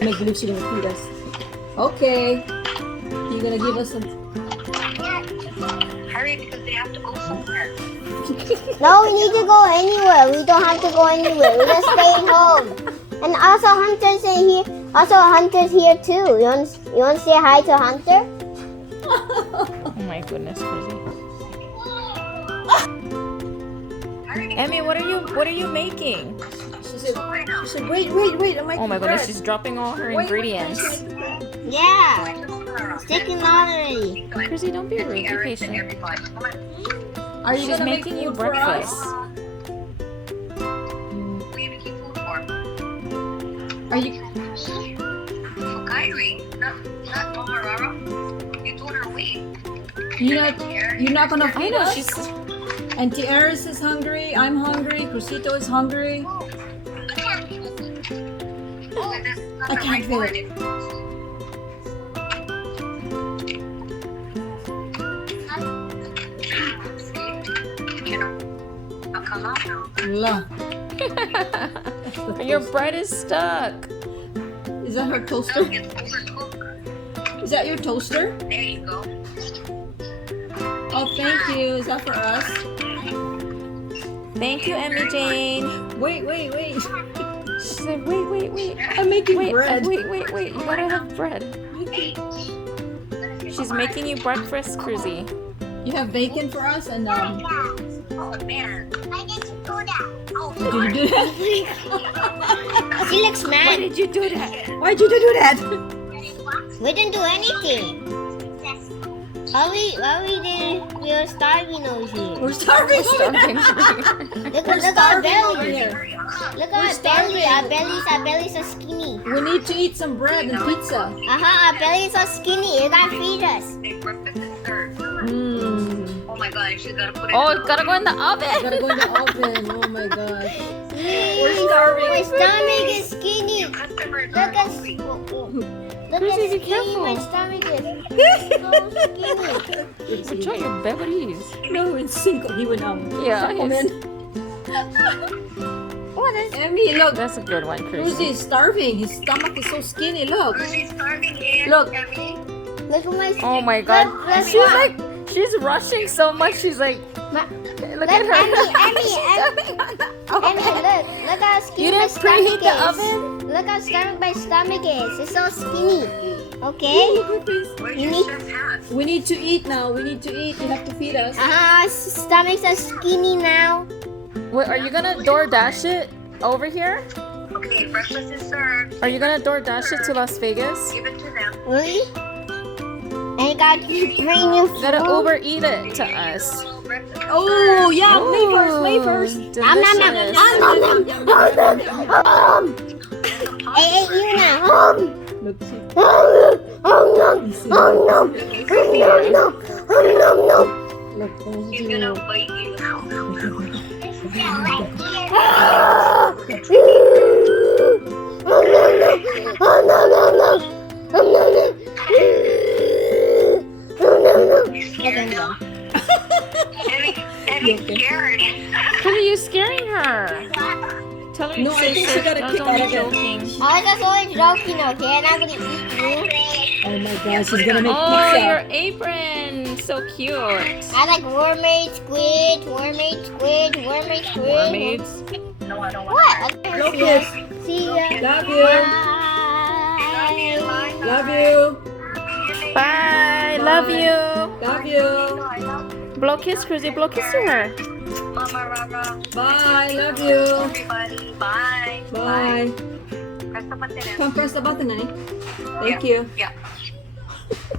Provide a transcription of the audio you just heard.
Nag-believe she's gonna feed us. Okay. You're gonna give us some. Hurry, because they have to go somewhere. No, we need to go anywhere. We don't have to go anywhere. We just stay at home. And also, Hunter's in here. Also, Hunter's here too. You want to say hi to Hunter? Oh my goodness, Chrissy. Hurry. Emmy, what are you making? She said, wait. I'm making Oh my bread. goodness, she's dropping all her Wait, ingredients. Yeah. Sticking already. Chrissy, don't be rude. Be patient. Everybody, come on. Are you She's gonna make making you food for us? breakfast. What are you making food for? Are you? For Kyrie, not Mama Rara. You're doing her weight. You're not gonna I feed know us? she's. Auntie Eris is hungry. I'm hungry. Crucito is hungry. I can't feel it. La. Your bread is stuck. Is that her toaster? It's overcooked. Is that your toaster? There you go. Oh, thank you. Is that for us? Thank you, Emmy Jane. Wait. She said, wait. I'm making Wait, bread. wait. You gotta have bread. She's making you breakfast, Chrissy. You have bacon for us and Oh man. did you do that? She looks Why mad. did you do that? Why'd you do that? We didn't do anything. We are starving over here. We're starving. Look at our starving over belly. here. Look We're at our belly. starving. Our bellies are skinny. We need to eat some bread and pizza. Our bellies are skinny. You gotta feed us. Breakfast is served. Mmm. Oh my god, she's gotta put it Oh, it gotta go in the oven. Gotta go in the oven. Oh my god. We're starving. My stomach is skinny. customers Look are at hungry. look Chrissy, at be skinny careful. my stomach is. So skinny. Try your bellies. No, it's single. He would Yeah, supplement. Oh, that's Emmy, look. That's a good one, Lucy Chrissy. is starving. His stomach is so skinny. Look. She's starving in. Look. Emmy. look at my. Oh my god. Look, She's rushing so much. She's like, look at her. Emmy, Okay. look how skinny You my didn't stomach preheat the is. oven? Look how stomach my stomach is. It's so skinny. Okay? Where's You your need- chef's hat? We need to eat now. We need to eat. You have to feed us. Stomachs are skinny now. Wait, are you gonna DoorDash it over here? Okay, breakfast is served. Are you gonna DoorDash it to Las Vegas? Give it to them. Really? And you gotta bring your You gotta food. Uber eat it to us. Breakfast is Oh, yeah. May first. Delicious. Hey, you now. Look, see. Look, She's gonna bite you. Emmy's scared. What are you scaring her? Tell her No, to I say think she safe. got a I was kick only out of it. joking. I was only joking, okay? I'm not gonna eat you. Oh my gosh, she's gonna make Oh, pizza. your apron. So cute. I like mermaid squid. Mermaids. No, I don't want What? Love you. See ya. Love you. Bye. Love you. Bye. Love you. Love you. Blow kiss, Chrissy. Blow kiss to her. Mama Rara. Bye. Love you. Everybody. Bye. Bye. Press the button. Come press the button, honey. Thank you. Yeah.